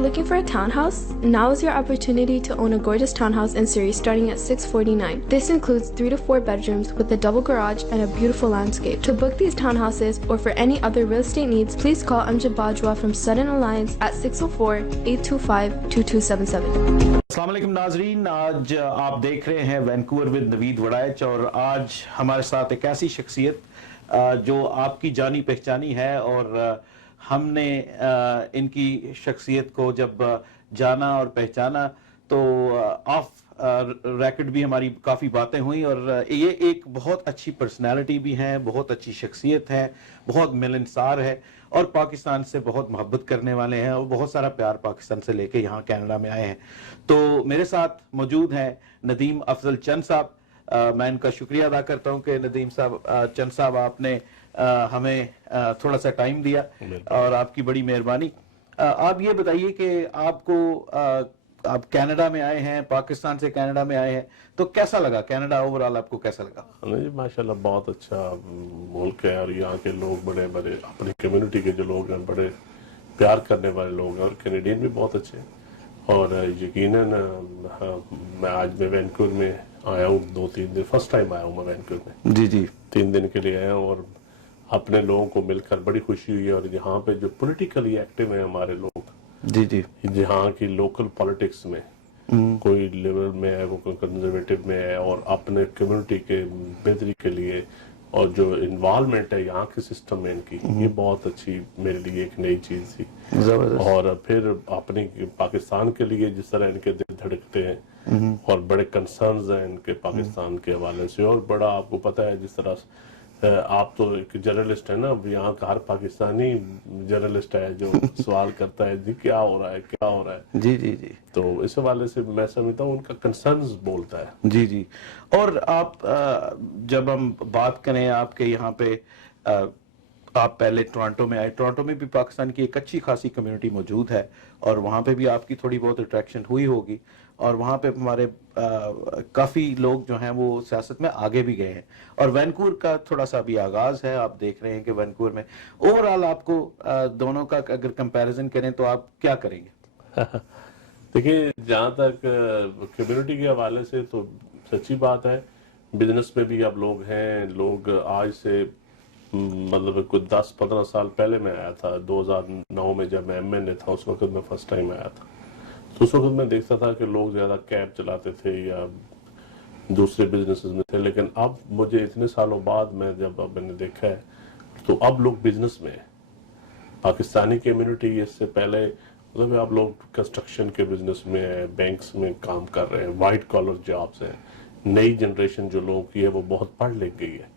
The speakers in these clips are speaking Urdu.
you looking for a townhouse? Now is your opportunity to own a gorgeous townhouse in Surrey starting at $649. This includes 3 to 4 bedrooms with a double garage and a beautiful landscape. To book these townhouses or for any other real estate needs, please call Amjad Bajwa from Sudden Alliance at 604-825-2277. السلام علیکم ناظرین، آج آپ دیکھ رہے ہیں وینکوور ود نوید وڑائچ، اور آج ہمارے ساتھ ایک ایسی شخصیت جو آپ کی جانی پہچانی ہے، اور ہم نے ان کی شخصیت کو جب جانا اور پہچانا تو آف ریکڈ بھی ہماری کافی باتیں ہوئیں، اور یہ ایک بہت اچھی پرسنالٹی بھی ہے، بہت اچھی شخصیت ہے، بہت ملنسار ہے، اور پاکستان سے بہت محبت کرنے والے ہیں، اور بہت سارا پیار پاکستان سے لے کے یہاں کینیڈا میں آئے ہیں. تو میرے ساتھ موجود ہیں ندیم افضل چند صاحب. میں ان کا شکریہ ادا کرتا ہوں کہ ندیم صاحب چند صاحب آپ نے ہمیں تھوڑا سا ٹائم دیا، اور آپ کی بڑی مہربانی. آپ یہ بتائیے کہ آپ کو آپ کینیڈا میں آئے ہیں، پاکستان سے کینیڈا میں آئے ہیں، تو کیسا لگا کینیڈا؟ اوورآل آپ کو کیسا لگا؟ جی ماشاءاللہ بہت اچھا ملک ہے، اور یہاں کے لوگ بڑے بڑے اپنی کمیونٹی کے جو لوگ ہیں بڑے پیار کرنے والے لوگ ہیں، اور کینیڈین بھی بہت اچھے ہیں. اور یقیناً میں آج میں وینکوور میں آیا ہوں 2-3 دن، فرسٹ ٹائم آیا ہوں میں وینکوور میں. جی جی 3 دن کے لیے آیا ہوں، اور اپنے لوگوں کو مل کر بڑی خوشی ہوئی. اور یہاں پہ جو پولیٹیکلی ایکٹیو ہیں ہمارے لوگ، جی جی جہاں کی لوکل پالیٹکس میں کوئی لیبرل میں ہے، کوئی کنزرویٹو میں ہے، اور اپنے کمیونٹی کے بہتری کے لیے اور جو انوالومنٹ ہے یہاں کے سسٹم میں ان کی، یہ بہت اچھی میرے لیے ایک نئی چیز تھی. اور پھر اپنی پاکستان کے لیے جس طرح ان کے دل دھڑکتے ہیں، اور بڑے کنسرنز ہیں ان کے پاکستان کے حوالے سے، اور بڑا آپ کو پتہ ہے جس طرح آپ تو ایک جرنلسٹ ہے نا، یہاں کا ہر پاکستانی جرنلسٹ ہے جو سوال کرتا ہے جی کیا ہو رہا ہے، کیا ہو رہا ہے. جی جی جی تو اس حوالے سے میں سمجھتا ہوں ان کا کنسرنز بولتا ہے. جی جی. اور آپ جب ہم بات کریں آپ کے یہاں پہ، آپ پہلے ٹورانٹو میں آئے، ٹورانٹو میں بھی پاکستان کی ایک اچھی خاصی کمیونٹی موجود ہے، اور وہاں پہ بھی آپ کی تھوڑی بہت اٹریکشن ہوئی ہوگی، اور وہاں پہ ہمارے کافی لوگ جو ہیں وہ سیاست میں آگے بھی گئے ہیں. اور وینکوور کا تھوڑا سا ابھی آغاز ہے، آپ دیکھ رہے ہیں کہ وینکوور میں اوورآل آپ کو دونوں کا اگر کمپیریزن کریں تو آپ کیا کریں گے؟ دیکھیے جہاں تک کمیونٹی کے حوالے سے تو سچی بات ہے، بزنس میں بھی اب لوگ ہیں، لوگ آج سے مطلب کوئی 10-15 سال پہلے میں آیا تھا، 2009 میں جب میں ایم این اے تھا، اس وقت میں فرسٹ ٹائم آیا تھا. تو اس وقت میں دیکھتا تھا کہ لوگ زیادہ کیب چلاتے تھے یا دوسرے بزنسز میں تھے، لیکن اب مجھے اتنے سالوں بعد میں جب اب میں نے دیکھا ہے تو اب لوگ بزنس میں ہیں. پاکستانی کمیونٹی اس سے پہلے مطلب آپ لوگ کنسٹرکشن کے بزنس میں ہیں، بینکس میں کام کر رہے ہیں، وائٹ کالر جابس ہیں. نئی جنریشن جو لوگوں کی ہے وہ بہت پڑھ لکھ گئی ہے.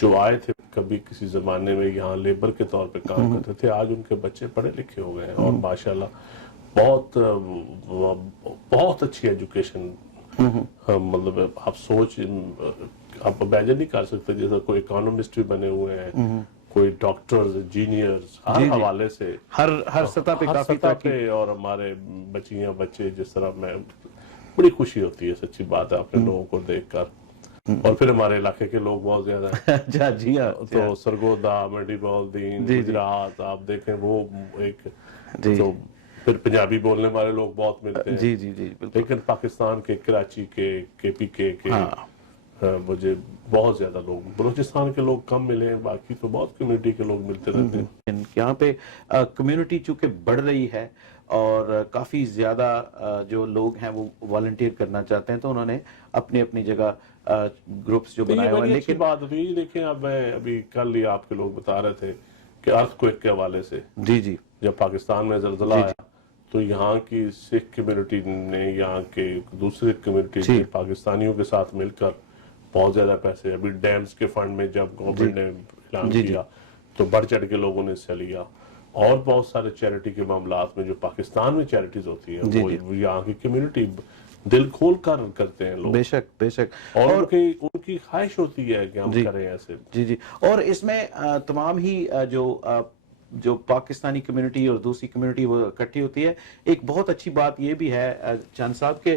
جو آئے تھے کبھی کسی زمانے میں یہاں لیبر کے طور پہ کام کرتے تھے، آج ان کے بچے پڑھے لکھے ہو گئے ہیں، اور ماشاءاللہ بہت اچھی ایجوکیشن. مطلب آپ سوچ آپ امیجن نہیں کر سکتے، جیسا کوئی اکانومسٹ بھی بنے ہوئے ہیں، کوئی ڈاکٹرز، انجینئرز، ہر حوالے سے ہر سطح پہ کافی پہ. اور ہمارے بچیاں بچے جس طرح، میں بڑی خوشی ہوتی ہے سچی بات ہے اپنے لوگوں کو دیکھ کر. اور پھر ہمارے علاقے کے لوگ بہت زیادہ ہیں، جی ہاں، تو سرگودا، منڈی بولدین، گجرات آپ دیکھیں وہ ایک، تو پھر پنجابی بولنے والے لوگ بہت ملتے ہیں. جی جی جی لیکن پاکستان کے کراچی کے پی کے مجھے بہت زیادہ لوگ، بلوچستان کے لوگ کم ملے ہیں، باقی تو بہت کمیونٹی کے لوگ ملتے رہتے ہیں. یہاں پہ کمیونٹی چونکہ بڑھ رہی ہے، اور کافی زیادہ جو لوگ ہیں وہ والنٹیئر کرنا چاہتے ہیں، تو انہوں نے اپنی اپنی جگہ گروپس جو بنائے ہوئے ہیں. لیکن بات ہوئی، دیکھیں اب میں ابھی کل ہی آپ کے لوگ بتا رہے تھے کہ ارتھ کوئک کے حوالے سے، جی جی جب پاکستان میں زلزلہ آیا تو یہاں کی سکھ کمیونٹی نے، یہاں کے دوسرے کمیونٹی نے پاکستانیوں کے ساتھ مل کر بہت زیادہ پیسے، ابھی ڈیمز کے فنڈ میں جب گورنمنٹ نے اعلان کیا تو بڑھ چڑھ کے لوگوں نے حصہ لیا. اور بہت سارے چیریٹی کے معاملات میں جو پاکستان میں چیریٹیز ہوتی ہیں وہ یہاں کی کمیونٹی دل کھول کر کرتے ہیں لوگ. بے شک بے شک. اور ان کی خواہش ہوتی ہے کہ ہم کریں ایسے. جی جی. اور اس میں تمام ہی جو پاکستانی کمیونٹی اور دوسری کمیونٹی وہ اکٹھی ہوتی ہے. ایک بہت اچھی بات یہ بھی ہے چند صاحب کہ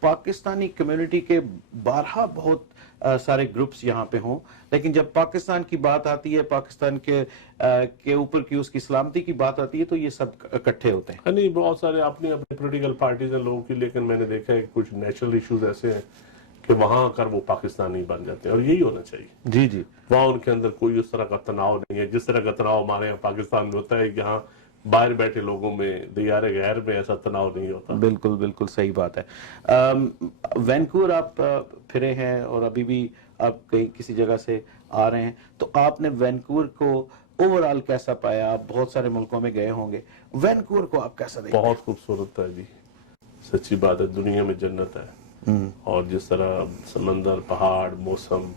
پاکستانی کمیونٹی کے بارہا بہت سارے گروپس یہاں پہ ہوں، لیکن جب پاکستان کی بات آتی ہے، پاکستان کے اوپر کی اس کی سلامتی کی بات آتی ہے تو یہ سب اکٹھے ہوتے ہیں. نہیں، بہت سارے اپنی پولیٹیکل پارٹیز ہیں لوگوں کی، لیکن میں نے دیکھا ہے کچھ نیشنل ایشوز ایسے ہیں کہ وہاں آ کر وہ پاکستانی بن جاتے ہیں، اور یہی ہونا چاہیے. جی جی، وہاں ان کے اندر کوئی اس طرح کا تناؤ نہیں ہے جس طرح کا تناؤ ہمارے یہاں پاکستان میں ہوتا ہے. یہاں باہر بیٹھے لوگوں میں، دیار غیر میں ایسا تناؤ نہیں ہوتا. بالکل بالکل صحیح بات ہے. وینکوور آپ پھرے ہیں اور ابھی بھی آپ کہیں کسی جگہ سے آ رہے ہیں، تو آپ نے وینکوور کو اوور آل کیسا پایا؟ آپ بہت سارے ملکوں میں گئے ہوں گے، وینکوور کو آپ کیسا دیکھتے ہیں؟ بہت خوبصورت ہے جی، سچی بات ہے، دنیا میں جنت ہے. اور جس طرح سمندر، پہاڑ، موسم،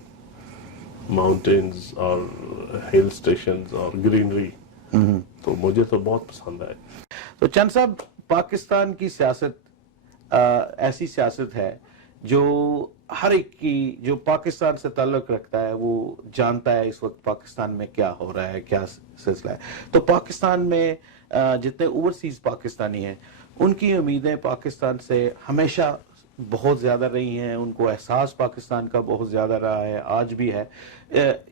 ماؤنٹینز اور ہل اسٹیشنز اور گرینری، تو مجھے تو بہت پسند آئے. تو چند صاحب، پاکستان کی سیاست ایسی سیاست ہے جو ہر ایک کی جو پاکستان سے تعلق رکھتا ہے وہ جانتا ہے اس وقت پاکستان میں کیا ہو رہا ہے، کیا سلسلہ ہے. تو پاکستان میں جتنے اوورسیز پاکستانی ہیں ان کی امیدیں پاکستان سے ہمیشہ بہت زیادہ رہی ہیں، ان کو احساس پاکستان کا بہت زیادہ رہا ہے، آج بھی ہے.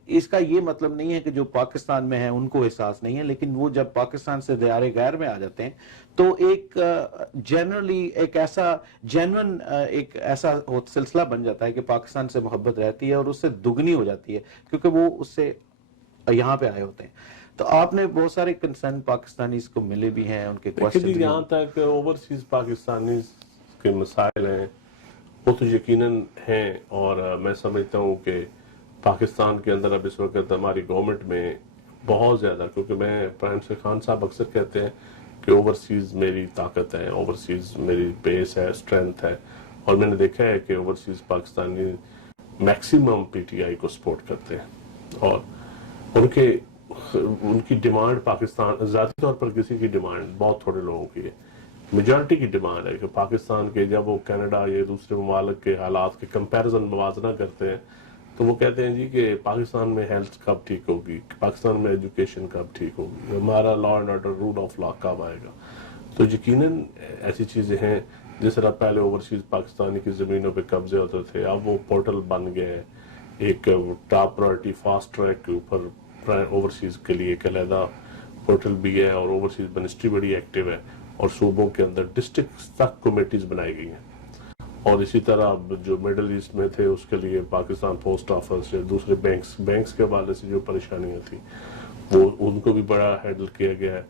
اس کا یہ مطلب نہیں ہے کہ جو پاکستان میں ہیں ان کو احساس نہیں ہے، لیکن وہ جب پاکستان سے دیار غیر میں آ جاتے ہیں تو ایک جنرلی ایک ایسا جینون ایک ایسا سلسلہ بن جاتا ہے کہ پاکستان سے محبت رہتی ہے اور اس سے دگنی ہو جاتی ہے کیونکہ وہ اس سے یہاں پہ آئے ہوتے ہیں. تو آپ نے بہت سارے کنسرن پاکستانیز کو ملے بھی ہیں، ان کے کوسچن. یہاں تک اوورسیز پاکستانیز کے مسائل ہیں وہ تو یقیناً ہیں، اور میں سمجھتا ہوں کہ پاکستان کے اندر اب اس وقت ہماری گورنمنٹ میں بہت زیادہ، کیونکہ میں پرائم منسٹر خان صاحب اکثر کہتے ہیں کہ اوورسیز میری طاقت ہے، اوورسیز میری بیس ہے، اسٹرینتھ ہے. اور میں نے دیکھا ہے کہ overseas Pakistani maximum P T I کو سپورٹ کرتے ہیں، اور ان کی ڈیمانڈ پاکستان، ذاتی طور پر کسی کی ڈیمانڈ، بہت تھوڑے لوگوں کی ہے، میجورٹی کی ڈیمانڈ ہے کہ پاکستان کے جب وہ کینیڈا یا دوسرے ممالک کے حالات کے کمپیرزن موازنہ کرتے ہیں تو وہ کہتے ہیں جی کہ پاکستان میں ہیلتھ کب ٹھیک ہوگی، پاکستان میں ایجوکیشن کب ٹھیک ہوگی، ہمارا law and order, rule of law کب آئے گا. تو یقیناً ایسی چیزیں ہیں. جس طرح پہلے اوورسیز پاکستانی کی زمینوں پہ قبضے ہوتے تھے، اب وہ پورٹل بن گئے ہیں. ایک ٹاپ پرائرٹی فاسٹ ٹریک کے اوپر اوورسیز کے لیے ایک علیحدہ پورٹل بھی ہے، اور اوورسیز منسٹری بڑی ایکٹیو ہے، اور صوبوں کے اندر ڈسٹرکٹ تک کمیٹیز بنائی گئی ہیں. اور اسی طرح جو مڈل ایسٹ میں تھے اس کے لیے پاکستان پوسٹ آفس یا دوسرے بینکس کے حوالے سے جو پریشانیاں تھیں وہ ان کو بھی بڑا ہینڈل کیا گیا ہے.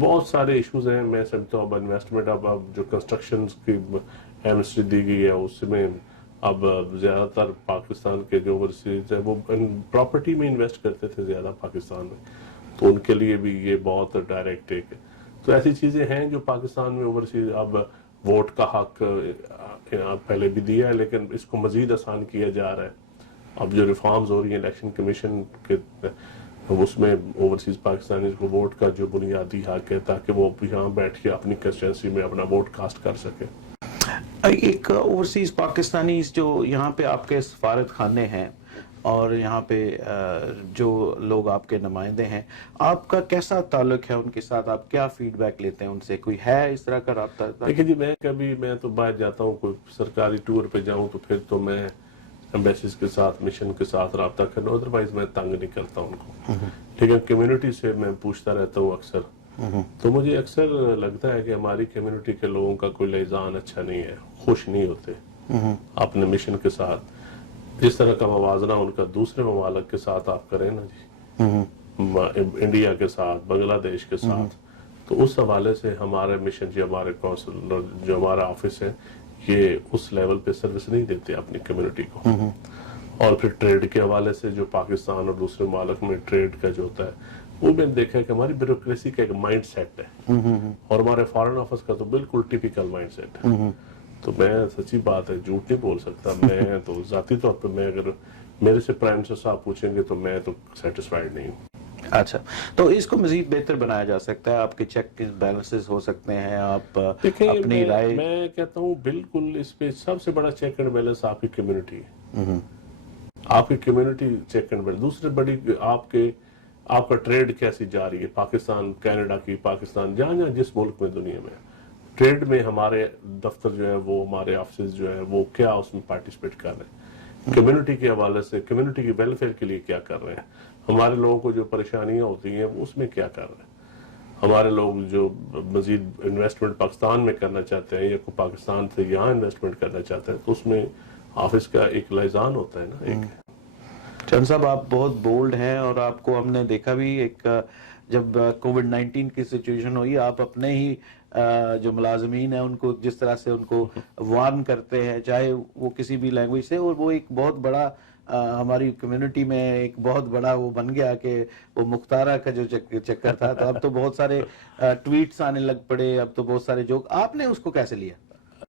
بہت سارے ایشوز ہیں. میں سمجھتا ہوں اب انویسٹمنٹ، اب جو کنسٹرکشن کی ایمنسٹری دی گئی ہے اس میں اب زیادہ تر پاکستان کے جو اوورسیز ہیں وہ پراپرٹی میں انویسٹ کرتے تھے زیادہ پاکستان میں، تو ان کے لیے بھی یہ بہت ڈائریکٹ ایک. تو ایسی چیزیں ہیں جو پاکستان میں اوورسیز. اب ووٹ کا حق پہلے بھی دیا ہے لیکن اس کو مزید آسان کیا جا رہا ہے. اب جو ریفارمز ہو رہی ہیں الیکشن کمیشن کے، اس میں اوورسیز پاکستانیز کو ووٹ کا جو بنیادی حق ہے تاکہ وہ یہاں بیٹھ کے اپنی کنسٹیٹوئنسی میں اپنا ووٹ کاسٹ کر سکے. ایک اوورسیز پاکستانیز جو یہاں پہ آپ کے سفارت خانے ہیں اور یہاں پہ جو لوگ آپ کے نمائندے ہیں، آپ کا کیسا تعلق ہے ان کے ساتھ؟ آپ کیا فیڈ بیک لیتے ہیں ان سے؟ کوئی ہے اس طرح کا رابطہ؟ دیکھیں جی، میں تو باہر جاتا ہوں، کوئی سرکاری ٹور پہ جاؤں تو پھر تو میں ایمبیسیز کے ساتھ، مشن کے ساتھ رابطہ کرنا، ادروائز میں تنگ نہیں کرتا ان کو. لیکن کمیونٹی سے میں پوچھتا رہتا ہوں اکثر. تو مجھے اکثر لگتا ہے کہ ہماری کمیونٹی کے لوگوں کا کوئی لحاظ اچھا نہیں ہے، خوش نہیں ہوتے اپنے مشن کے ساتھ. جس طرح کا موازنہ ان کا دوسرے ممالک کے ساتھ آپ کریں نا جی، انڈیا کے ساتھ، بنگلہ دیش کے ساتھ، تو اس حوالے سے ہمارے مشن جو ہمارے کونسل جو ہمارا آفس ہے یہ اس لیول پہ سروس نہیں دیتے اپنی کمیونٹی کو. اور پھر ٹریڈ کے حوالے سے جو پاکستان اور دوسرے ممالک میں ٹریڈ کا جو ہوتا ہے وہ میں نے دیکھا ہے کہ ہماری بیوروکریسی کا ایک مائنڈ سیٹ ہے، اور ہمارے فارن آفس کا تو بالکل ٹیپیکل مائنڈ سیٹ ہے. تو میں سچی بات ہے، جھوٹ نہیں بول سکتا. میں تو ذاتی طور پہ میں اگر میرے سے پرائم منسٹر صاحب پوچھیں گے تو میں تو سیٹسفائیڈ نہیں ہوں. اچھا، تو اس کو مزید بہتر بنایا جا سکتا ہے، آپ کے چیک بیلنسز ہو سکتے ہیں، آپ اپنی رائے. میں کہتا ہوں بالکل اس پہ سب سے بڑا چیک اینڈ بیلنس آپ کی کمیونٹی ہے. آپ کی کمیونٹی چیک اینڈ بیلنس. دوسرے بڑی آپ کا ٹریڈ کیسی جا رہی ہے، پاکستان کینیڈا کی، پاکستان جہاں جس ملک میں دنیا میں ٹریڈ میں ہمارے دفتر جو ہے وہ، ہمارے آفسز جو ہے وہ کیا اس میں پارٹیسپیٹ کر رہے ہیں. کمیونٹی کے حوالے سے کمیونٹی کی ویلفیئر کے لیے کیا کر رہے ہیں, ہمارے لوگوں کو جو پریشانیاں ہوتی ہیں اس میں کیا کر رہے ہیں, ہمارے لوگ جو مزید انویسٹمنٹ پاکستان میں کرنا چاہتے ہیں یا کوئی پاکستان سے یہاں انویسٹمنٹ کرنا چاہتے ہیں, تو اس میں آفس کا ایک لائزان ہوتا ہے نا. ایک چند صاحب آپ بہت بولڈ ہیں اور آپ کو ہم نے دیکھا بھی ایک جب کووڈ-19 کی سچویشن ہوئی آپ اپنے ہی جو ملازمین ہیں ان کو جس طرح سے ان کو وارن کرتے ہیں چاہے وہ کسی بھی لینگویج سے, اور وہ ایک بہت بڑا ہماری کمیونٹی میں ایک بہت بڑا وہ بن گیا کہ وہ مختارہ کا جو چکر تھا, تو اب تو بہت سارے ٹویٹس آنے لگ پڑے, اب تو بہت سارے جوک. آپ نے اس کو کیسے لیا؟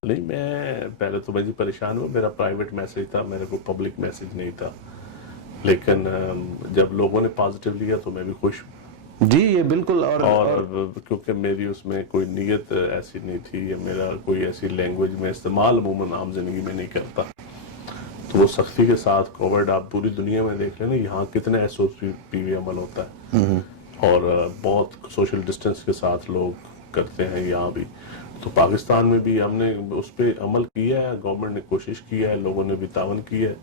نہیں, میں پہلے تو میں پریشان ہوں, میرا پرائیویٹ میسج تھا, میرے کو پبلک میسج نہیں تھا, لیکن جب لوگوں نے پازیٹیو لیا تو میں بھی خوش ہوں. جی یہ بالکل, اور کیونکہ میری اس میں کوئی نیت ایسی نہیں تھی یا میرا کوئی ایسی لینگویج میں استعمال عموماً عام زندگی میں نہیں کرتا, تو وہ سختی کے ساتھ کووڈ آپ پوری دنیا میں دیکھ لیں نا, یہاں کتنا SOP عمل ہوتا ہے اور بہت سوشل ڈسٹینس کے ساتھ لوگ کرتے ہیں یہاں بھی, تو پاکستان میں بھی ہم نے اس پہ عمل کیا ہے, گورنمنٹ نے کوشش کی ہے, لوگوں نے بھی تعاون کیا ہے,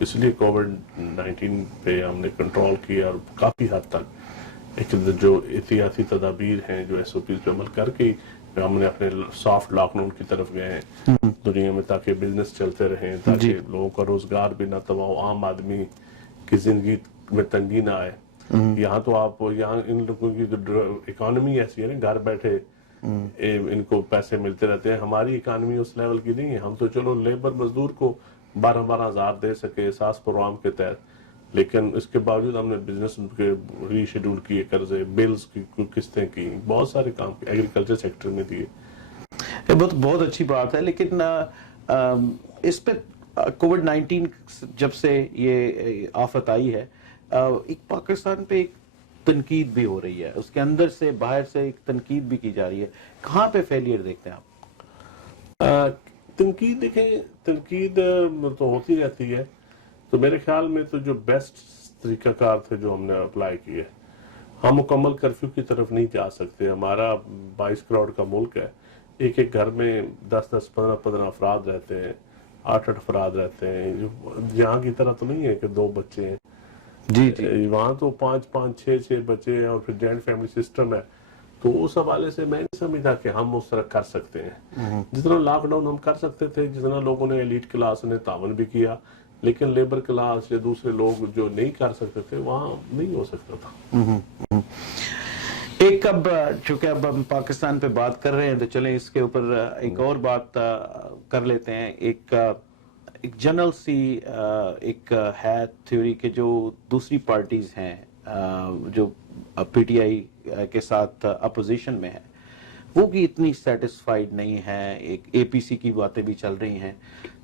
اس لیے کووڈ-19 پہ ہم نے کنٹرول کیا اور کافی حد تک ایک جو احتیاطی تدابیر ہیں جو SOPs پہ عمل کر کے ہم نے اپنے سافٹ لاک ڈاؤن کی طرف گئے ہیں دنیا میں, تاکہ بزنس چلتے رہیں, تاکہ لوگوں کا روزگار بھی نہ تباہ ہو, عام آدمی کی زندگی میں تنگی نہ آئے. یہاں تو آپ یہاں ان لوگوں کی اکانومی ایسی ہے نا, گھر بیٹھے ان کو پیسے ملتے رہتے ہیں. ہماری اکانومی اس لیول کی نہیں ہے, ہم تو چلو لیبر مزدور کو 12-12 ہزار دے سکے ساس پروگرام کے تحت, لیکن اس کے باوجود ہم نے بزنس کے ری شیڈول کیے, قرضے, بلز کی قسطیں کی, بہت سارے کام کیے, ایگریکلچر سیکٹر میں دیے. یہ بہت اچھی بات ہے, لیکن اس پہ کووڈ-19 جب سے یہ آفت آئی ہے ایک پاکستان پہ ایک تنقید بھی ہو رہی ہے, اس کے اندر سے باہر سے ایک تنقید بھی کی جا رہی ہے. کہاں پہ فیلئر دیکھتے ہیں آپ؟ تنقید دیکھیں, تنقید تو ہوتی رہتی ہے, تو میرے خیال میں تو جو بیسٹ طریقہ کار تھے جو ہم نے اپلائی کیے, ہم مکمل کرفیو کی طرف نہیں جا سکتے. ہمارا 22 کروڑ کا ملک ہے, ایک ایک گھر میں 10-10, 15-15 افراد رہتے ہیں, 8-8 افراد رہتے ہیں. یہاں کی طرح تو نہیں ہے کہ 2 بچے ہیں, جی وہاں تو 5-5, 6-6 بچے ہیں اور پھر جوائنٹ فیملی سسٹم ہے. تو اس حوالے سے میں نہیں سمجھتا کہ ہم اس طرح کر سکتے ہیں. جتنا لاک ڈاؤن ہم کر سکتے تھے, جتنا لوگوں نے ایلیٹ کلاس نے تعاون بھی کیا, لیکن لیبر کلاس یا دوسرے لوگ جو نہیں کر سکتے تھے وہاں نہیں ہو سکتا تھا. ایک اب چونکہ اب ہم پاکستان پہ بات کر رہے ہیں تو چلیں اس کے اوپر ایک اور بات کر لیتے ہیں. ایک جنرل سی ایک ہے تھیوری کہ جو دوسری پارٹیز ہیں جو PTI کے ساتھ اپوزیشن میں ہے وہ بھی اتنی سیٹسفائیڈ نہیں ہے, ایک APC کی باتیں بھی چل رہی ہیں.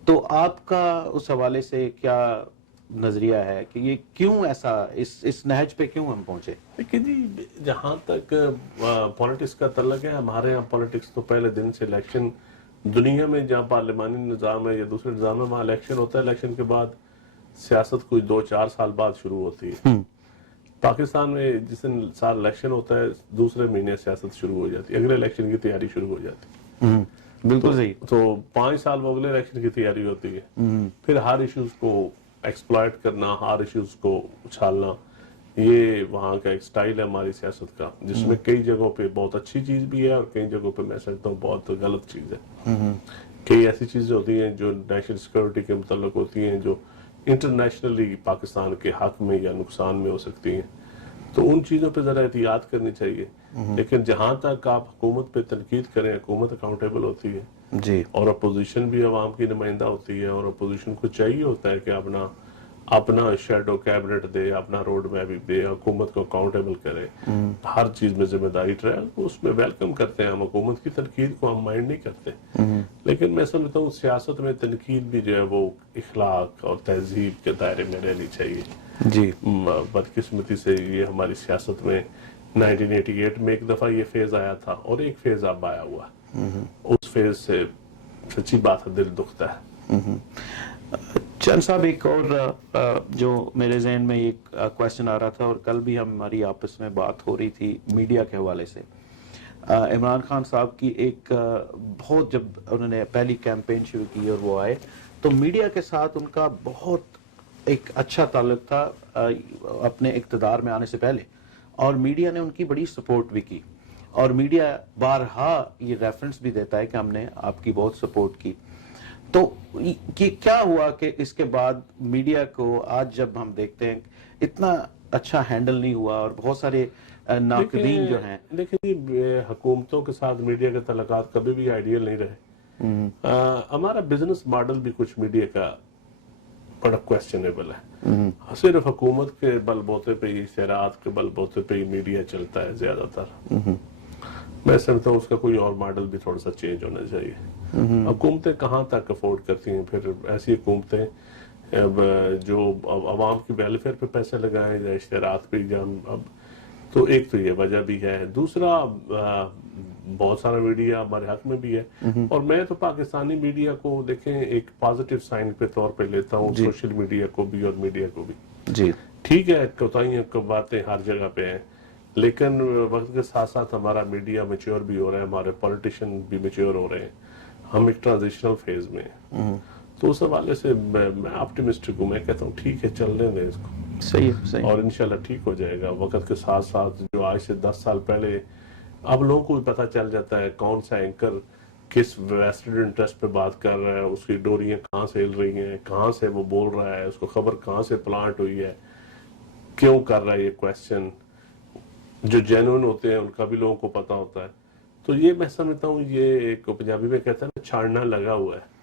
تو آپ کا اس حوالے سے کیا نظریہ ہے کہ یہ کیوں ایسا اس نہج پہ کیوں ہم پہنچے؟ لیکن جی جہاں تک پولیٹکس کا تعلق ہے, ہمارے یہاں پولیٹکس تو پہلے دن سے الیکشن, دنیا میں جہاں پارلیمانی نظام ہے یا دوسرے نظام ہے وہاں الیکشن ہوتا ہے, الیکشن کے بعد سیاست کوئی 2-4 سال بعد شروع ہوتی ہے. پاکستان میں جس دن سال الیکشن ہوتا ہے دوسرے مہینے سیاست شروع ہو جاتی ہے, اگلے الیکشن کی تیاری شروع ہو جاتی ہے. بالکل صحیح. تو 5 سال وہ اگلے الیکشن کی تیاری ہوتی ہے, پھر ہر ایشوز کو ایکسپلائٹ کرنا, ہر ایشوز کو اچھالنا, یہ وہاں کا ایک سٹائل ہے ہماری سیاست کا, جس میں کئی جگہوں پہ بہت اچھی چیز بھی ہے اور کئی جگہوں پہ میں سمجھتا ہوں بہت غلط چیز ہے. کئی ایسی چیزیں ہوتی ہیں جو نیشنل سیکورٹی کے متعلق ہوتی ہیں جو انٹرنیشنلی پاکستان کے حق میں یا نقصان میں ہو سکتی ہیں, تو ان چیزوں پہ ذرا احتیاط کرنی چاہیے. لیکن جہاں تک آپ حکومت پہ تنقید کریں, حکومت اکاؤنٹیبل ہوتی ہے جی, اور اپوزیشن بھی عوام کی نمائندہ ہوتی ہے, اور اپوزیشن کو چاہیے ہوتا ہے کہ اپنا شیڈو کیبنٹ دے, اپنا روڈ میپ دے, حکومت کو اکاؤنٹیبل کرے, ہر چیز میں ذمہ داری ٹرائل, اس میں ویلکم کرتے ہیں ہم. حکومت کی تنقید کو ہم مائنڈ نہیں کرتے, لیکن میں سمجھتا ہوں سیاست میں تنقید بھی جو ہے وہ اخلاق اور تہذیب کے دائرے میں رہنی چاہیے. جی, بدقسمتی سے یہ ہماری سیاست میں 1988 میں ایک دفعہ یہ فیز آیا تھا اور ایک فیز اب آیا ہوا, اس فیز سے سچی بات ہے دل دکھتا ہے. چند صاحب ایک اور جو میرے ذہن میں ایک کویسچن آ رہا تھا, اور کل بھی ہماری آپس میں بات ہو رہی تھی میڈیا کے حوالے سے. عمران خان صاحب کی ایک بہت, جب انہوں نے پہلی کیمپین شروع کی اور وہ آئے تو میڈیا کے ساتھ ان کا بہت ایک اچھا تعلق تھا اپنے اقتدار میں آنے سے پہلے, اور میڈیا نے ان کی بڑی سپورٹ بھی کی, اور میڈیا بارہا یہ ریفرنس بھی دیتا ہے کہ ہم نے آپ کی بہت سپورٹ کی. تو کیا ہوا کہ اس کے بعد میڈیا کو آج جب ہم دیکھتے ہیں اتنا اچھا ہینڈل نہیں ہوا, اور بہت سارے ناقدین جو ہیں. دیکھیں حکومتوں کے ساتھ میڈیا کے تعلقات کبھی بھی آئیڈیل نہیں رہے. ہمارا بزنس ماڈل بھی کچھ میڈیا کا بڑا کویسچنیبل ہے. صرف حکومت کے بل بوتے پہ ہی, اشتہارات کے بل بوتے پہ ہی میڈیا چلتا ہے زیادہ تر. میں سمجھتا ہوں اس کا کوئی اور ماڈل بھی تھوڑا سا چینج ہونا چاہیے. حکومتیں کہاں تک افورڈ کرتی ہیں پھر ایسی حکومتیں جو عوام کی ویلفیئر پہ پیسے لگائیں یا اشتہارات پہ جان. اب تو ایک تو یہ وجہ بھی ہے, دوسرا بہت سارا میڈیا ہمارے حق میں بھی ہے, اور میں تو پاکستانی میڈیا کو دیکھیں ایک پازیٹیو سائن پہ طور پہ لیتا ہوں, سوشل میڈیا کو بھی اور میڈیا کو بھی. جی ٹھیک ہے, کوتاہیاں باتیں ہر جگہ پہ ہیں, لیکن وقت کے ساتھ ساتھ ہمارا میڈیا میچور بھی ہو رہا ہے, ہمارے پولیٹیشین بھی میچور ہو رہے ہیں, ہم ایک ٹرانزیشنل فیز میں ہیں. تو اس حوالے سے میں آپٹیمسٹک ہوں, میں کہتا ہوں ٹھیک ہے چلنے دیں اس کو, صحیح, اور انشاءاللہ ٹھیک ہو جائے گا. وقت کے ساتھ ساتھ جو آج سے 10 سال پہلے, اب لوگوں کو بھی پتہ چل جاتا ہے کون سا اینکر کس ویسٹڈ انٹرسٹ پہ بات کر رہا ہے, اس کی ڈوریاں کہاں سے ہل رہی ہیں, کہاں سے وہ بول رہا ہے, اس کو خبر کہاں سے پلانٹ ہوئی ہے, کیوں کر رہا ہے یہ کویسچن. جو جینوئن ہوتے ہیں ان کا بھی لوگوں کو پتہ ہوتا ہے. تو یہ میں سمجھتا ہوں یہ ایک پنجابی میں کہتا ہے نا, چھاڑنا لگا ہوا ہے.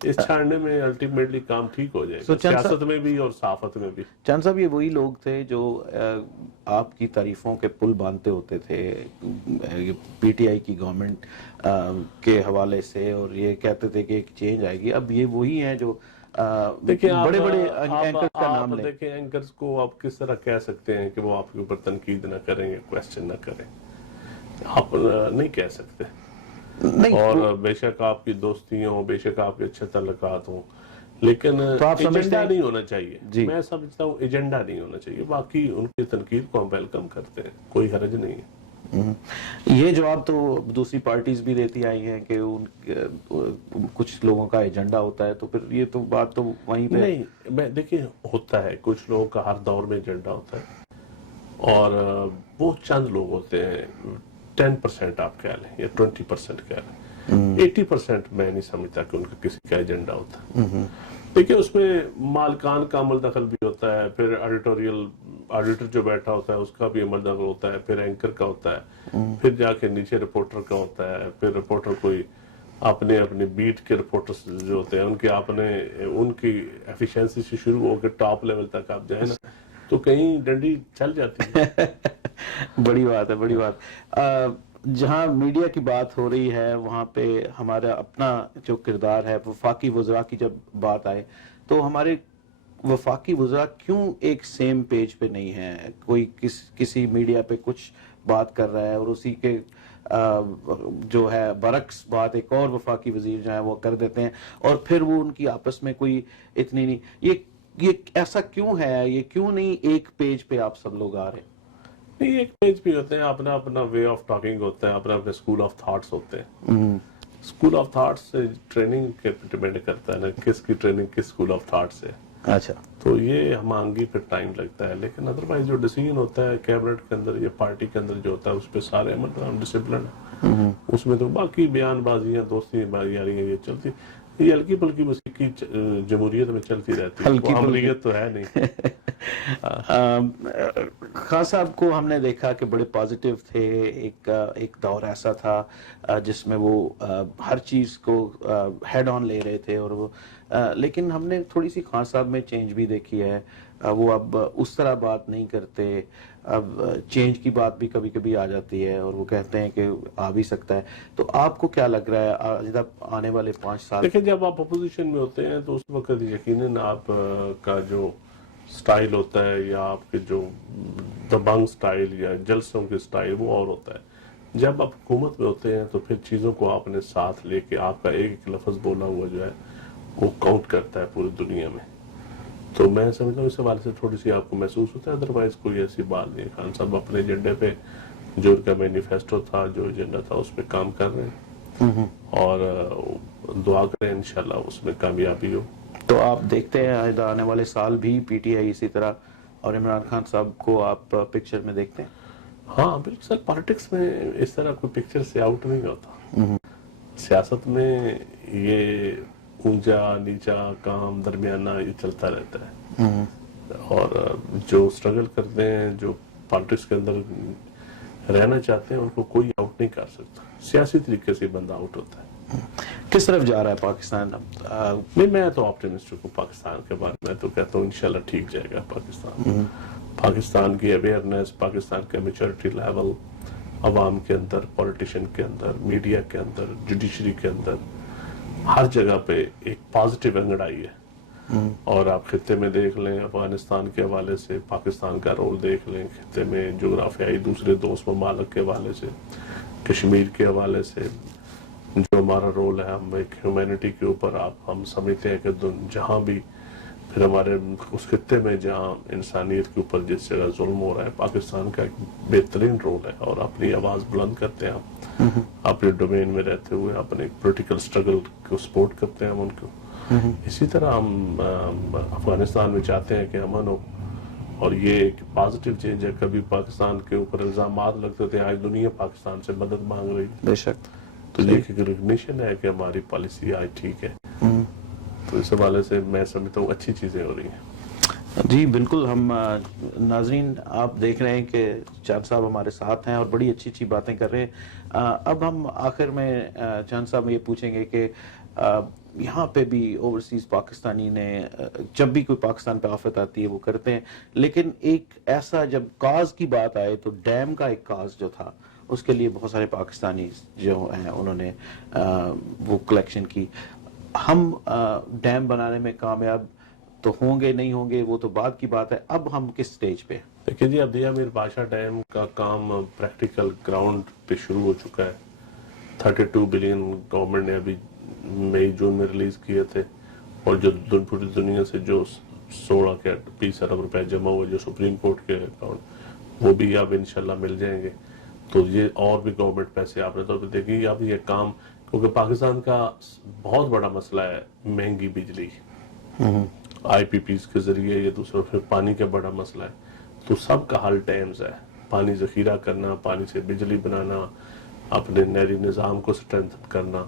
اس چھاڑنے میں الٹیمیٹلی کام ٹھیک ہو جائے گا, سیاست میں بھی اور صحافت میں بھی. چاند صاحب یہ وہی لوگ تھے جو آپ کی تعریفوں کے پل باندھتے ہوتے تھے پی ٹی آئی کی گورنمنٹ کے حوالے سے, اور یہ کہتے تھے کہ ایک چینج آئے گی. اب یہ وہی ہیں جو بڑے بڑے اینکرز کا نام لیں. دیکھیں اینکرز کو آپ کس طرح کہہ سکتے ہیں کہ وہ آپ کے اوپر تنقید نہ کریں یا کویسچن نہ کریں, آپ نہیں کہہ سکتے. اور بے شک آپ کی دوستی ہوں, بے شک آپ کے اچھے تعلقات ہوں, لیکن ایجنڈا نہیں ہونا چاہیے. میں سمجھتا ہوں ایجنڈا نہیں ہونا چاہیے. باقی ان کی تنقید کو ہم ویلکم کرتے ہیں, کوئی حرج نہیں ہے. یہ جواب تو دوسری پارٹیز بھی دیتی آئی ہیں کہ کچھ لوگوں کا ایجنڈا ہوتا ہے, تو پھر یہ تو بات تو وہیں پہ نہیں. میں دیکھیں ہوتا ہے, کچھ لوگوں کا ہر دور میں ایجنڈا ہوتا ہے, اور وہ چند لوگ ہوتے ہیں, 10% آپ کہہ لیں یا 20% کہہ لیں, 80% میں نہیں سمجھتا کہ ان کا کسی کا ایجنڈا ہوتا ہے. دیکھیں اس میں مالکان کا عمل دخل بھی ہوتا ہے, پھر آڈیٹر جو بیٹھا ہوتا ہے اس کا بھی عمل دخل ہوتا ہے, پھر اینکر کا ہوتا ہے, پھر جا کے نیچے رپورٹر کا ہوتا ہے, پھر رپورٹر کوئی اپنے بیٹ کے رپورٹرز جو ہوتے ہیں ان کی ایفیشنسی سے شروع ہو کے ٹاپ لیول تک آپ جائیں نا, تو کہیں ڈنڈی چل جاتی ہے. بڑی بات ہے, بڑی بات. جہاں میڈیا کی بات ہو رہی ہے وہاں پہ ہمارا اپنا جو کردار ہے, وفاقی وزراء کی جب بات آئے تو ہمارے وفاقی وزراء کیوں ایک سیم پیج پہ نہیں ہیں؟ کوئی کسی میڈیا پہ کچھ بات کر رہا ہے اور اسی کے جو ہے برعکس بات ایک اور وفاقی وزیر جو ہے وہ کر دیتے ہیں, اور پھر وہ ان کی آپس میں کوئی اتنی نہیں. یہ ایسا کیوں ہے؟ یہ کیوں نہیں ایک پیج پہ آپ سب لوگ آ رہے ہیں؟ نہیں, ایک پیج بھی ہوتے ہیں, اپنا وے آف ٹاکنگ ہوتا ہے, اپنے اسکول آف تھاٹس ہوتے ہیں. اسکول آف تھاٹس سے ٹریننگ کے ڈیپینڈ کرتا ہے نا, کس کی ٹریننگ کس اسکول آف تھاٹ سے. اچھا, تو یہ ہمانگی پہ ٹائم لگتا ہے, لیکن ادروائز جو ڈیسیژن ہوتا ہے کیبنٹ کے اندر یا پارٹی کے اندر جو ہوتا ہے اس پہ سارے عمل ڈسپلن ہے. اس میں تو باقی بیان بازیاں, دوستی یاریاں یہ چلتی, یہ ہلکی پھلکی موسیقی جمہوریت میں چلتی رہتی ہے, عملیت تو ہے نہیں. خان صاحب کو ہم نے دیکھا کہ بڑے پازیٹیو تھے, ایک دور ایسا تھا جس میں وہ ہر چیز کو ہیڈ آن لے رہے تھے, اور وہ لیکن ہم نے تھوڑی سی خان صاحب میں چینج بھی دیکھی ہے. وہ اب اس طرح بات نہیں کرتے, اب چینج کی بات بھی کبھی کبھی آ جاتی ہے, اور وہ کہتے ہیں کہ آ بھی سکتا ہے. تو آپ کو کیا لگ رہا ہے جب آنے والے 5 سال؟ دیکھیں جب آپ اپوزیشن میں ہوتے ہیں تو اس وقت یقیناً آپ کا جو سٹائل ہوتا ہے یا آپ کے جو دبنگ سٹائل یا جلسوں کے سٹائل وہ اور ہوتا ہے. جب آپ حکومت میں ہوتے ہیں تو پھر چیزوں کو آپ نے ساتھ لے کے آپ کا ایک لفظ بولا ہوا جو ہے وہ کاؤنٹ کرتا ہے پوری دنیا میں. تو میں سمجھتا ہوں اس حوالے سے تھوڑی سی آپ کو محسوس ہوتا ہے, ادروائز کوئی ایسی بات نہیں. خان صاحب اپنے ایجنڈے پہ جو ان کا مینیفیسٹو تھا, جو ایجنڈا تھا اس پہ کام کر رہے ہیں, اور دعا کریں انشاءاللہ اس میں کامیابی ہو. تو آپ دیکھتے ہیں آنے والے سال بھی پی ٹی آئی اسی طرح اور عمران خان صاحب کو آپ پکچر میں دیکھتے ہیں؟ ہاں بالکل سر, پالیٹکس میں اس طرح کوئی پکچر سے آؤٹ نہیں ہوتا. سیاست میں یہ اونچا نیچا کام درمیانہ یہ چلتا رہتا ہے, اور جو اسٹرگل کرتے ہیں, جو پالیٹکس کے اندر رہنا چاہتے ہیں, ان کو کوئی آؤٹ نہیں کر سکتا. سیاسی طریقے سے بندہ آؤٹ ہوتا ہے. کس طرف جا رہا ہے پاکستان اب؟ نہیں, میں تو آپٹیمسٹ ہوں پاکستان کے بارے میں. تو کہتا ہوں انشاءاللہ ٹھیک جائے گا پاکستان. پاکستان کی اویئرنیس, پاکستان کا میچورٹی لیول عوام کے اندر, پولیٹیشین کے اندر, میڈیا کے اندر, جوڈیشری کے اندر, ہر جگہ پہ ایک پازیٹیو انگڑائی ہے. اور آپ خطے میں دیکھ لیں, افغانستان کے حوالے سے پاکستان کا رول دیکھ لیں, خطے میں جغرافیائی دوسرے دوست ممالک کے حوالے سے, کشمیر کے حوالے سے جو ہمارا رول ہے, ہم ایک ہیومینٹی کے اوپر ہم سمجھتے ہیں کہ جہاں بھی پھر ہمارے اس خطے میں جہاں انسانیت کے اوپر جس جگہ ظلم ہو رہا ہے, پاکستان کا ایک بہترین رول ہے. اور اپنی آواز بلند کرتے ہیں ہم, اپنے ڈومین میں رہتے ہوئے اپنے پولیٹیکل اسٹرگل کو سپورٹ کرتے ہیں ہم ان کو. اسی طرح ہم افغانستان میں چاہتے ہیں کہ امن ہو, اور یہ ایک پازیٹیو چینج ہے. کبھی پاکستان کے اوپر الزامات لگتے تھے, آج دنیا پاکستان سے مدد مانگ رہی ہے. بے شک. تو یہ ایک ریکگنیشن ہے کہ ہماری پالیسی آج ٹھیک ہے. تو اس حوالے سے میں سمجھتا ہوں اچھی چیزیں ہو رہی ہیں. جی بالکل. ہم ناظرین آپ دیکھ رہے ہیں کہ چاند صاحب ہمارے ساتھ ہیں اور بڑی اچھی اچھی باتیں کر رہے ہیں. اب ہم آخر میں چاند صاحب یہ پوچھیں گے کہ یہاں پہ بھی اوورسیز پاکستانی نے جب بھی کوئی پاکستان پہ آفت آتی ہے وہ کرتے ہیں, لیکن ایک ایسا جب کاز کی بات آئے تو ڈیم کا ایک کاز جو تھا اس کے لیے بہت سارے پاکستانی جو ہیں انہوں نے وہ کلیکشن کی. ہم ڈیم بنانے میں کامیاب تو ہوں گے نہیں ہوں گے وہ تو بعد کی بات ہے. اب ہم کس سٹیج پہ؟ دیکھیں جی, اب دیا میر بادشاہ ڈیم کا کام پریکٹیکل گراؤنڈ پہ شروع ہو چکا ہے. 32 بلین گورنمنٹ نے ابھی مئی جون میں ریلیز کیے تھے, اور جو پوری دنیا سے جو 16 کے 20 ارب روپے جمع ہوئے جو سپریم کورٹ کے اکاؤنٹ, وہ بھی اب انشاءاللہ مل جائیں گے. تو یہ اور بھی گورنمنٹ پیسے آپ نے طور پہ دیکھی. اب یہ کام, کیونکہ پاکستان کا بہت بڑا مسئلہ ہے مہنگی بجلی, آئی پی پیز کے ذریعے, یہ دوسرا پھر پانی کا بڑا مسئلہ ہے. تو سب کا حل ڈیمز ہے, پانی ذخیرہ کرنا, پانی سے بجلی بنانا, اپنے نہری نظام کو سٹرینتھن کرنا.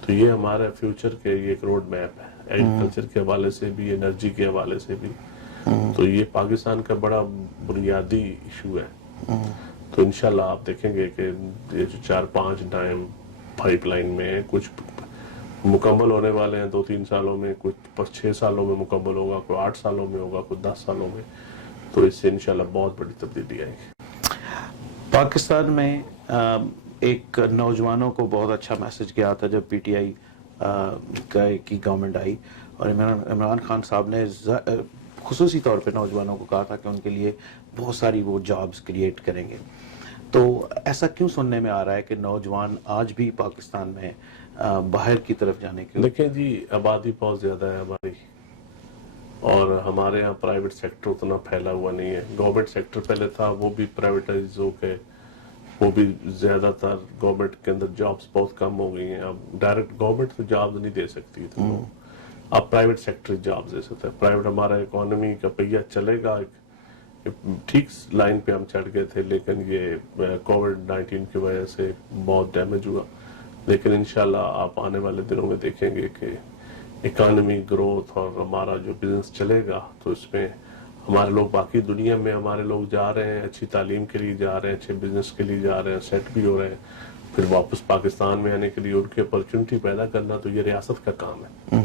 تو یہ ہمارا فیوچر کے یہ ایک روڈ میپ ہے, ایگریکلچر کے حوالے سے بھی, انرجی کے حوالے سے بھی. تو یہ پاکستان کا بڑا بنیادی ایشو ہے. تو انشاءاللہ آپ دیکھیں گے کہ یہ جو 4-5 ڈیم پائپ لائن میں کچھ مکمل ہونے والے ہیں 2-3 سالوں میں, کچھ 6 سالوں میں مکمل ہوگا, کوئی 8 سالوں میں ہوگا, کوئی 10 سالوں میں. تو اس سے انشاءاللہ بہت بڑی تبدیلی آئے گی. پاکستان میں ایک نوجوانوں کو بہت اچھا میسج گیا تھا جب پی ٹی آئی کی گورنمنٹ آئی, اور عمران خان صاحب نے خصوصی طور پہ نوجوانوں کو کہا تھا کہ ان کے لیے بہت ساری وہ جابز کریٹ کریں گے. تو ایسا کیوں سننے میں آ رہا ہے کہ نوجوان آج بھی پاکستان میں باہر کی طرف جانے کے؟ دیکھیں جی, آبادی بہت زیادہ ہے ہماری, اور ہمارے یہاں پرائیویٹ سیکٹر اتنا پھیلا ہوا نہیں ہے. گورنمنٹ سیکٹر پہلے تھا, وہ بھی پرائیویٹائز ہو کے, وہ بھی زیادہ تر گورنمنٹ کے اندر جابز بہت کم ہو گئی ہیں. اب ڈائریکٹ گورنمنٹ تو جابز نہیں دے سکتی, تو اب پرائیویٹ سیکٹر جابز دے سکتا ہے. پرائیویٹ ہمارا اکانومی کا پہیہ چلے گا, ٹھیک لائن پہ ہم چڑھ گئے تھے, لیکن یہ کووڈ-19 کی وجہ سے بہت ڈیمیج ہوا. لیکن انشاءاللہ آپ آنے والے دنوں میں دیکھیں گے کہ اکانومی گروتھ اور ہمارا جو بزنس چلے گا, تو اس میں ہمارے لوگ باقی دنیا میں ہمارے لوگ جا رہے ہیں, اچھی تعلیم کے لیے جا رہے ہیں, اچھے بزنس کے لیے جا رہے ہیں, سیٹ بھی ہو رہے ہیں, پھر واپس پاکستان میں آنے کے لیے ان کی اپرچونٹی پیدا کرنا. تو یہ ریاست کا کام ہے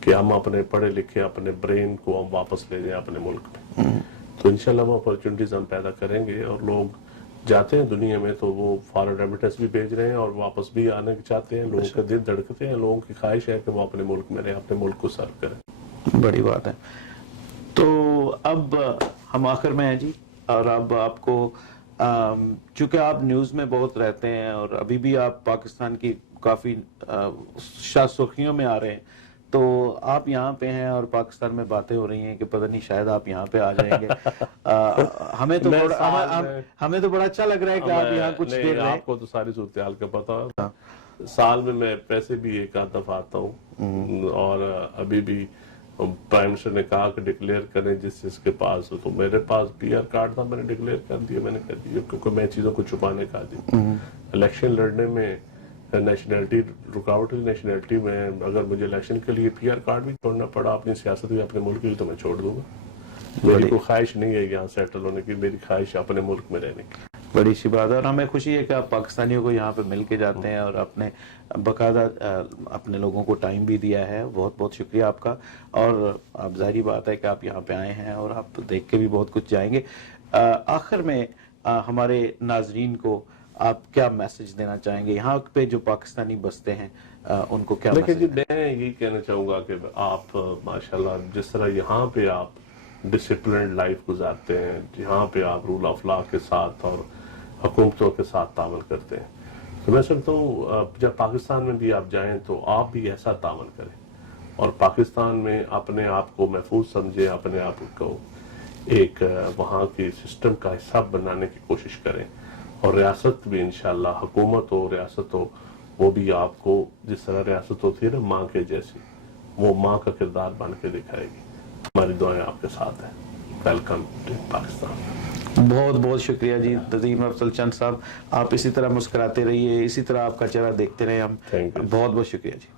کہ ہم اپنے پڑھے لکھے اپنے برین کو ہم واپس لے جائیں اپنے ملک میں. تو انشاءاللہ وہ اپرچونٹیز ہم پیدا کریں گے, اور لوگ جاتے ہیں دنیا میں تو وہ فارن ریمیٹنس بھی بھیج رہے ہیں اور واپس بھی آنے چاہتے ہیں. لوگوں کا دل دھڑکتے ہیں, لوگوں کی خواہش ہے کہ وہ اپنے ملک میں رہیں, اپنے ملک کو سرو کریں. بڑی بات ہے. تو اب ہم آخر میں ہیں جی, اور اب آپ کو چونکہ آپ نیوز میں بہت رہتے ہیں اور ابھی بھی آپ پاکستان کی کافی سرخیوں میں آ رہے ہیں, تو آپ یہاں پہ ہیں اور پاکستان میں باتیں ہو رہی ہیں کہ پتہ نہیں شاید آپ یہاں پہ آ جائیں گے. ہمیں تو بڑا اچھا لگ رہا ہے کہ آپ یہاں کچھ دیر رہیں. آپ کو تو ساری صورتحال کا پتہ ہے, سال میں پیسے بھی ایک آدھ دفعہ آتا ہوں، اور ابھی بھی پرائم منسٹر نے کہا کہ ڈیکلیر کریں جس کے پاس، تو میرے پاس پی آر کارڈ تھا، میں نے ڈیکلیر کر دیا، میں نے کر دیا کیونکہ میں چیزوں کو چھپانے کا دی. الیکشن لڑنے میں نیشنلٹی رکاوٹ ہے، نیشنلٹی میں اگر مجھے الیکشن کے لیے پی آر کارڈ بھی چھوڑنا پڑا اپنی سیاست بھی اپنے ملک کی تو میں چھوڑ دوں گا. میری کوئی خواہش نہیں ہے یہاں سیٹل ہونے کی، میری خواہش اپنے ملک میں رہنے کی. بڑی سی بات ہے، اور ہمیں خوشی ہے کہ آپ پاکستانیوں کو یہاں پہ مل کے جاتے ہیں اور اپنے باقاعدہ اپنے لوگوں کو ٹائم بھی دیا ہے. بہت بہت شکریہ آپ کا. اور آپ ظاہری بات ہے کہ آپ یہاں پہ آئے ہیں اور آپ دیکھ کے بھی بہت کچھ جائیں گے. آخر میں ہمارے ناظرین کو آپ کیا میسج دینا چاہیں گے؟ یہاں پہ جو پاکستانی بستے ہیں ان کو کیا دیکھیں میسج؟ جی، میں یہی کہنا چاہوں گا کہ آپ ماشاءاللہ جس طرح یہاں پہ آپ ڈسپلنڈ لائف گزارتے ہیں، یہاں پہ آپ رول آف لا کے ساتھ اور حکومتوں کے ساتھ تعامل کرتے ہیں، تو میں سمجھتا ہوں جب پاکستان میں بھی آپ جائیں تو آپ بھی ایسا تعامل کریں اور پاکستان میں اپنے آپ کو محفوظ سمجھیں، اپنے آپ کو ایک وہاں کی سسٹم کا حصہ بنانے کی کوشش کریں. اور ریاست بھی انشاءاللہ، حکومت ہو ریاست ہو، وہ بھی آپ کو جس طرح ریاست ہوتی ہے نا ماں کے جیسی، وہ ماں کا کردار بن کے دکھائے گی. ہماری دعائیں آپ کے ساتھ ہیں. Welcome to Pakistan. بہت بہت شکریہ جی ندیم افضل چند صاحب. آپ اسی طرح مسکراتے رہیے، اسی طرح آپ کا چہرہ دیکھتے رہیں. ہم بہت بہت شکریہ جی.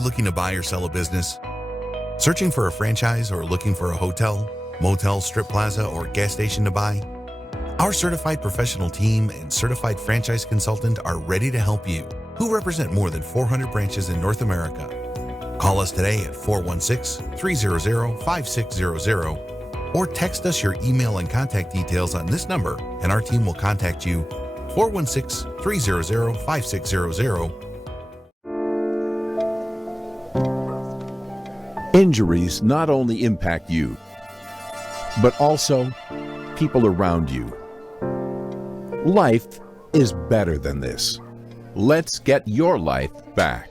you looking to buy or sell a business? Searching for a franchise or looking for a hotel, motel, strip plaza, or gas station to buy? Our certified professional team and certified franchise consultant are ready to help you, who represent more than 400 branches in North America. Call us today at 416-300-5600 or text us your email and contact details on this number and our team will contact you. 416-300-5600. Injuries not only impact you, but also people around you. Life is better than this. Let's get your life back.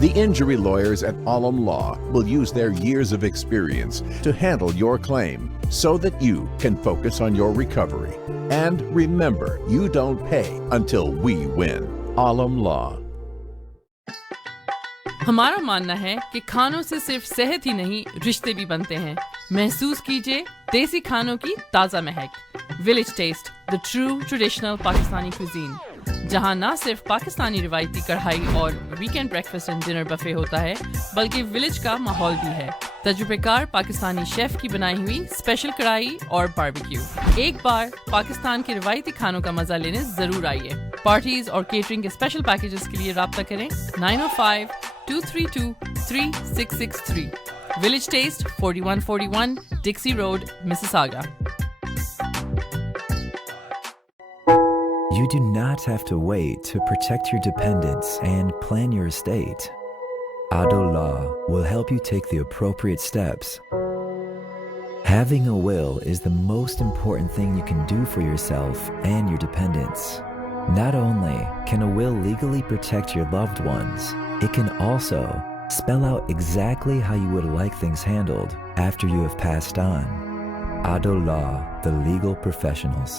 The injury lawyers at Alam Law will use their years of experience to handle your claim so that you can focus on your recovery. And remember, you don't pay until we win. Alam Law. ہمارا ماننا ہے کہ کھانوں سے صرف صحت ہی نہیں رشتے بھی بنتے ہیں. محسوس کیجئے دیسی کھانوں کی تازہ مہک. Village Taste, the true traditional Pakistani cuisine, جہاں نہ صرف پاکستانی روایتی کڑھائی اور weekend breakfast and dinner buffet ہوتا ہے بلکہ ولیج کا ماحول بھی ہے. تجربہ کار پاکستانی شیف کی بنائی ہوئی اسپیشل کڑھائی اور باربیکیو. ایک بار پاکستان کے روایتی کھانوں کا مزہ لینے ضرور آئیے. پارٹیز اور کیٹرنگ کے اسپیشل پیکیجز کے لیے رابطہ کریں 905-232-3663. Village Taste, 4141 Dixie Road, Mississauga. You do not have to wait to protect your dependents and plan your estate. Ado Law will help you take the appropriate steps. Having a will is the most important thing you can do for yourself and your dependents. Not only can a will legally protect your loved ones, it can also spell out exactly how you would like things handled after you have passed on. Ado Law, the legal professionals.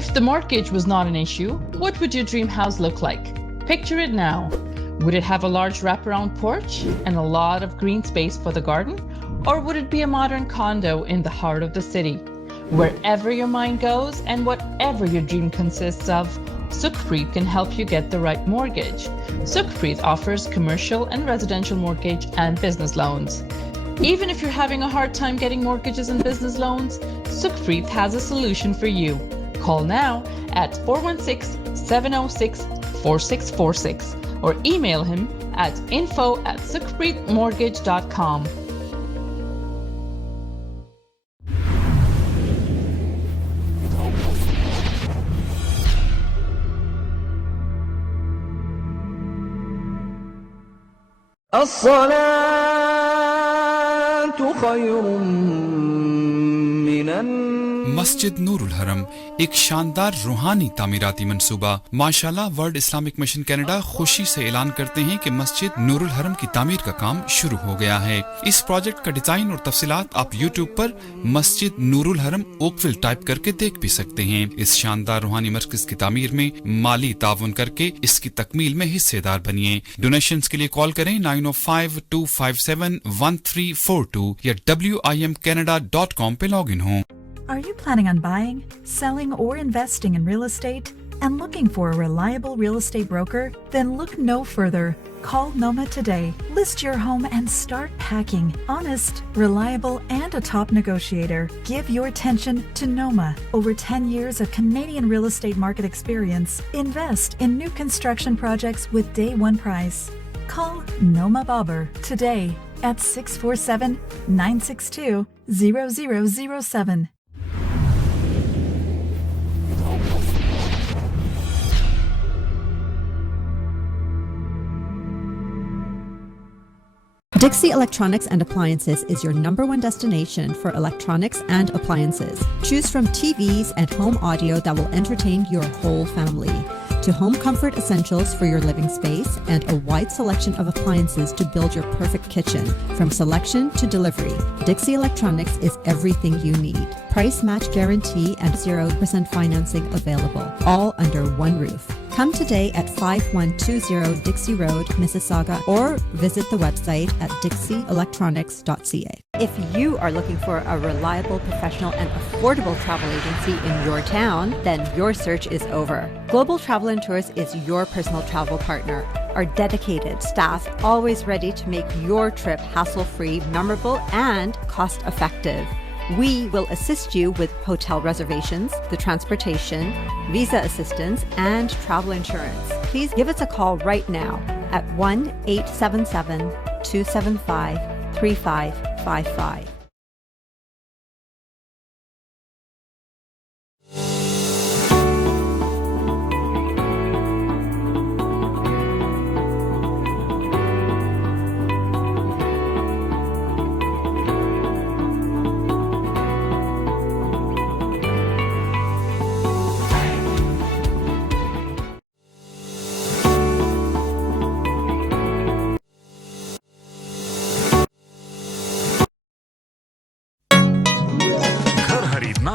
If the mortgage was not an issue, what would your dream house look like? Picture it now. Would it have a large wraparound porch and a lot of green space for the garden? Or would it be a modern condo in the heart of the city? Wherever your mind goes and whatever your dream consists of, Sukhpreet can help you get the right mortgage. Sukhpreet offers commercial and residential mortgage and business loans. Even if you're having a hard time getting mortgages and business loans, Sukhpreet has a solution for you. Call now at 416-706-4646 or email him at info@sukhpreetmortgage.com. الصلاة خير من مسجد نور الحرم ایک شاندار روحانی تعمیراتی منصوبہ. ماشاءاللہ ورلڈ اسلامک مشن کینیڈا خوشی سے اعلان کرتے ہیں کہ مسجد نور الحرم کی تعمیر کا کام شروع ہو گیا ہے. اس پروجیکٹ کا ڈیزائن اور تفصیلات آپ یوٹیوب پر مسجد نور الحرم اوکویل ٹائپ کر کے دیکھ بھی سکتے ہیں. اس شاندار روحانی مرکز کی تعمیر میں مالی تعاون کر کے اس کی تکمیل میں حصے دار بنیے. ڈونیشنز کے لیے کال کریں 905-257-1342 یا wimcanada.com پہ لاگ ان ہوں. Are you planning on buying, selling, or investing in real estate and looking for a reliable real estate broker? Then look no further. Call Noma today. List your home and start packing. Honest, reliable, and a top negotiator. Give your attention to Noma. Over 10 years of Canadian real estate market experience. Invest in new construction projects with day one price. Call Noma Babur today at 647-962-0007. Dixie Electronics and Appliances is your #1 destination for electronics and appliances. Choose from TVs and home audio that will entertain your whole family, to home comfort essentials for your living space and a wide selection of appliances to build your perfect kitchen. From selection to delivery, Dixie Electronics is everything you need. Price match guarantee and 0% financing available, all under one roof. Come today at 5120 Dixie Road, Mississauga, or visit the website at dixieelectronics.ca. If you are looking for a reliable, professional, and affordable travel agency in your town, then your search is over. Global Travel and Tours is your personal travel partner. Our dedicated staff always ready to make your trip hassle-free, memorable, and cost-effective. We will assist you with hotel reservations, the transportation, visa assistance, and travel insurance. Please give us a call right now at 1-877-275-3555.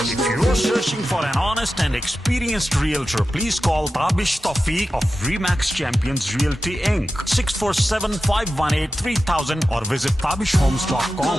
If you're searching for an honest and experienced realtor, please call Tabish Tawfiq of Remax Champions Realty Inc. 647-518-3000 or visit tabishhomes.com.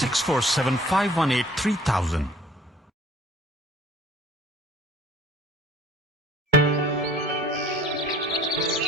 647-518-3000.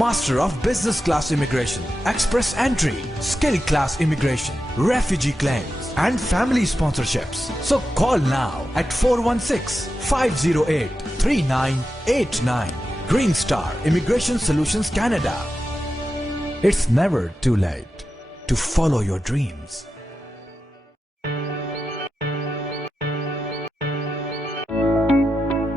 Master of Business Class Immigration, Express Entry, Skill Class Immigration, Refugee Claims, and Family Sponsorships. So call now at 416-508-3989. Green Star Immigration Solutions Canada. It's never too late to follow your dreams.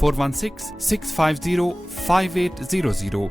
416-650-5800।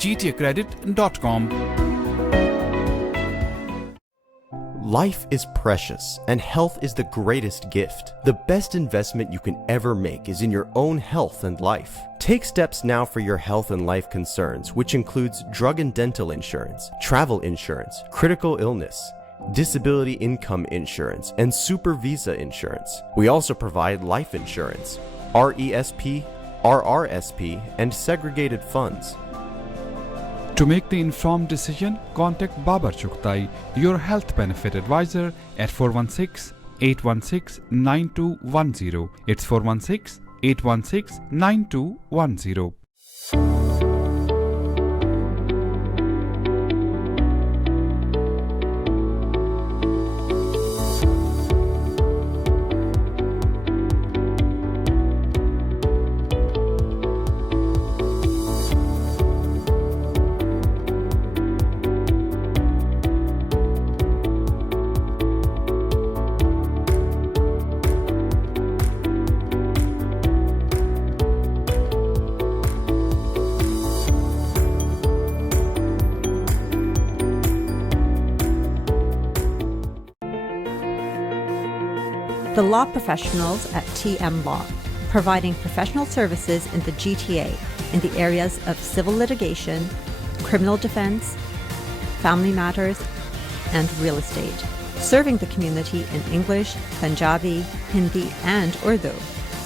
gtacredit.com। Life is precious, and health is the greatest gift. The best investment you can ever make is in your own health and life. Take steps now for your health and life concerns, which includes drug and dental insurance, travel insurance, critical illness, disability income insurance, and super visa insurance. We also provide life insurance, RESP, RRSP, and segregated funds. To make the informed decision, contact Babar Chughtai, your health benefit advisor, at 416-816-9210. It's 416-816-9210. The law professionals at TM Law, providing professional services in the GTA in the areas of civil litigation, criminal defense, family matters, and real estate. Serving the community in English, Punjabi, Hindi, and Urdu.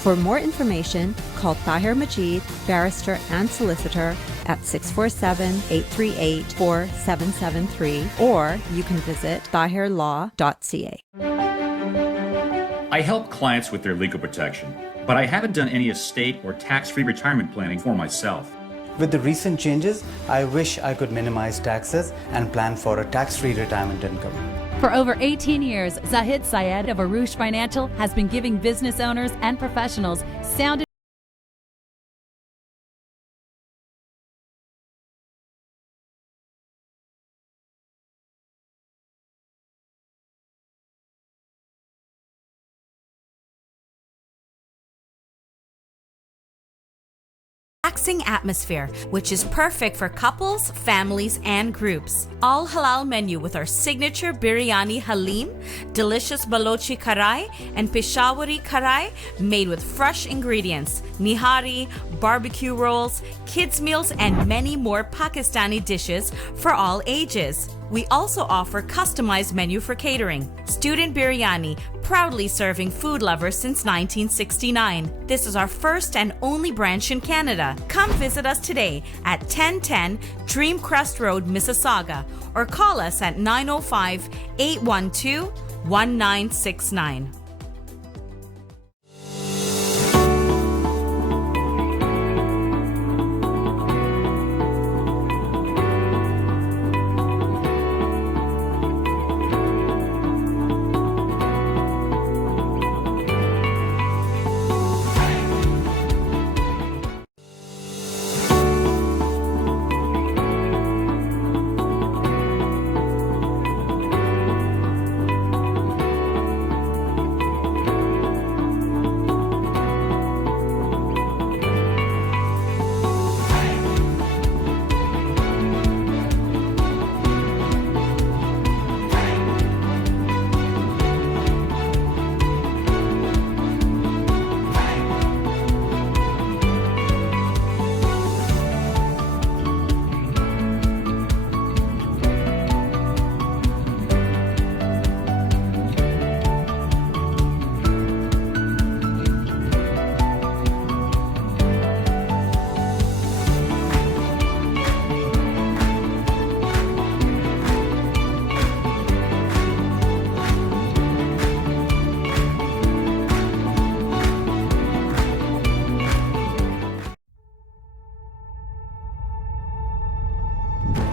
For more information, call Tahir Majid, barrister and solicitor, at 647-838-4773, or you can visit tahirlaw.ca. I help clients with their legal protection, but I haven't done any estate or tax-free retirement planning for myself. With the recent changes, I wish I could minimize taxes and plan for a tax-free retirement income. For over 18 years, Zahid Syed of Arush Financial has been giving business owners and professionals sound relaxing atmosphere, which is perfect for couples, families, and groups. All halal menu with our signature biryani halim, delicious balochi karai, and Peshawari karai made with fresh ingredients, nihari, barbecue rolls, kids meals, and many more Pakistani dishes for all ages. We also offer customized menu for catering. Student biryani, proudly serving food lovers since 1969. This is our first and only branch in Canada. Come visit us today at 1010 Dreamcrest Road, Mississauga, or call us at 905-812-1969.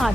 8